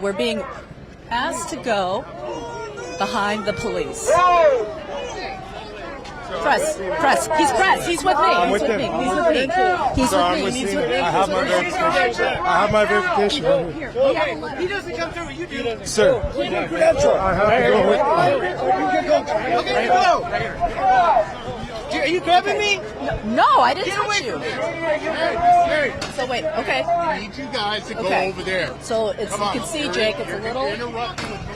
we're being asked to go behind the police. Press. He's press. He's with me. He's with me. I have my verification. I have my verification right here. He doesn't come through. You do. Sir, I have to go with Okay, go. Are you grabbing me? No, I didn't touch you. So wait, okay. I need you guys to go over there. So it's, you can see, Jake, it's a little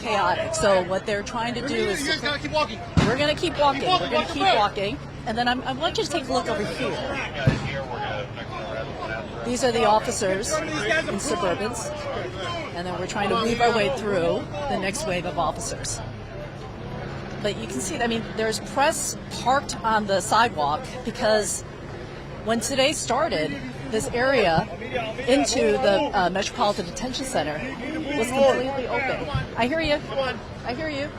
chaotic. So what they're trying to do is... You guys gotta keep walking. We're going to keep walking. We're going to keep walking. And then I want you to take a look over here. These are the officers in Suburbans. And then we're trying to weave our way through the next wave of officers. But you can see, I mean, there's press parked on the sidewalk because when today started, this area into the Metropolitan Detention Center was completely open. I hear you. I hear you.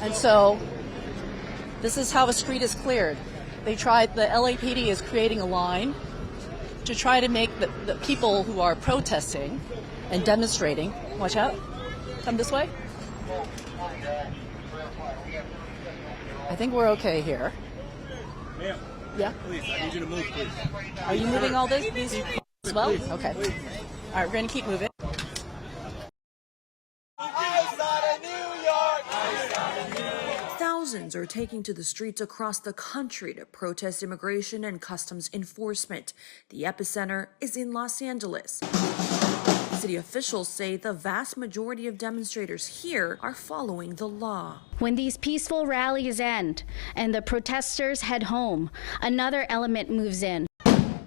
And so this is how a street is cleared. The LAPD is creating a line to try to make the people who are protesting and demonstrating, watch out, come this way. I think we're okay here. Ma'am. Yeah? Please, I need you to move, please. Are you moving all these as well? Okay. All right, we're going to keep moving. Thousands are taking to the streets across the country to protest immigration and customs enforcement. The epicenter is in Los Angeles. City officials say the vast majority of demonstrators here are following the law. When these peaceful rallies end and the protesters head home, another element moves in.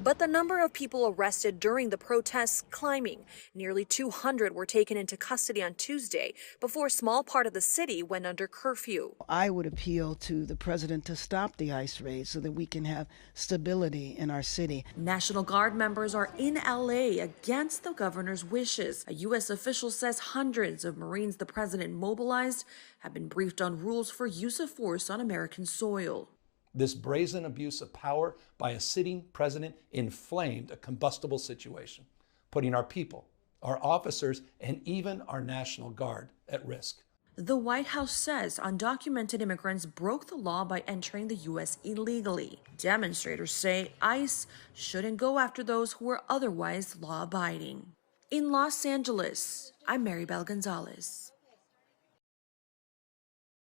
But the number of people arrested during the protests climbing. Nearly 200 were taken into custody on Tuesday before a small part of the city went under curfew. I would appeal to the president to stop the ICE raids so that we can have stability in our city. National Guard members are in LA against the governor's wishes. A U.S. official says hundreds of Marines the president mobilized have been briefed on rules for use of force on American soil. This brazen abuse of power by a sitting president inflamed a combustible situation, putting our people, our officers, and even our National Guard at risk. The White House says undocumented immigrants broke the law by entering the U.S. illegally. Demonstrators say ICE shouldn't go after those who are otherwise law-abiding. In Los Angeles, I'm Maribel Gonzalez.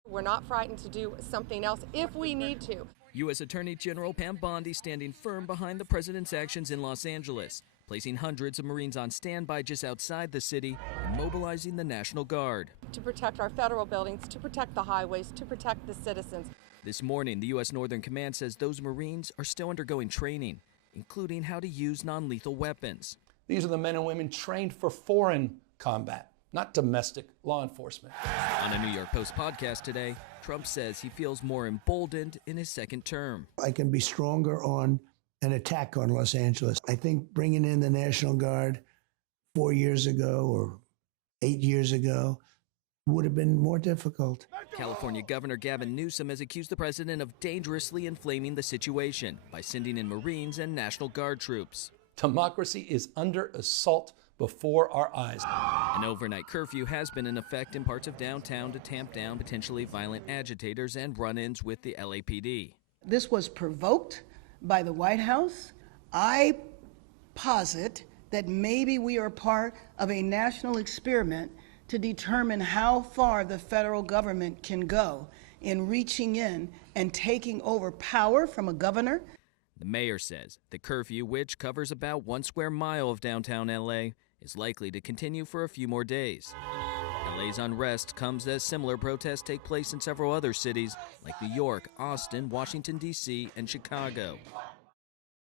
We're not frightened to do something else if we need to. U.S. Attorney General Pam Bondi standing firm behind the president's actions in Los Angeles, placing hundreds of Marines on standby just outside the city and mobilizing the National Guard. To protect our federal buildings, to protect the highways, to protect the citizens. This morning, the U.S. Northern Command says those Marines are still undergoing training, including how to use non-lethal weapons. These are the men and women trained for foreign combat, not domestic law enforcement. On a New York Post podcast today, Trump says he feels more emboldened in his second term. I can be stronger on an attack on Los Angeles. I think bringing in the National Guard 4 years ago or 8 years ago would have been more difficult. California Governor Gavin Newsom has accused the president of dangerously inflaming the situation by sending in Marines and National Guard troops. Democracy is under assault before our eyes. An overnight curfew has been in effect in parts of downtown to tamp down potentially violent agitators and run-ins with the LAPD. This was provoked by the White House. I posit that maybe we are part of a national experiment to determine how far the federal government can go in reaching in and taking over power from a governor. The mayor says the curfew, which covers about 1 square mile of downtown LA, is likely to continue for a few more days. LA's unrest comes as similar protests take place in several other cities like New York, Austin, Washington, D.C., and Chicago.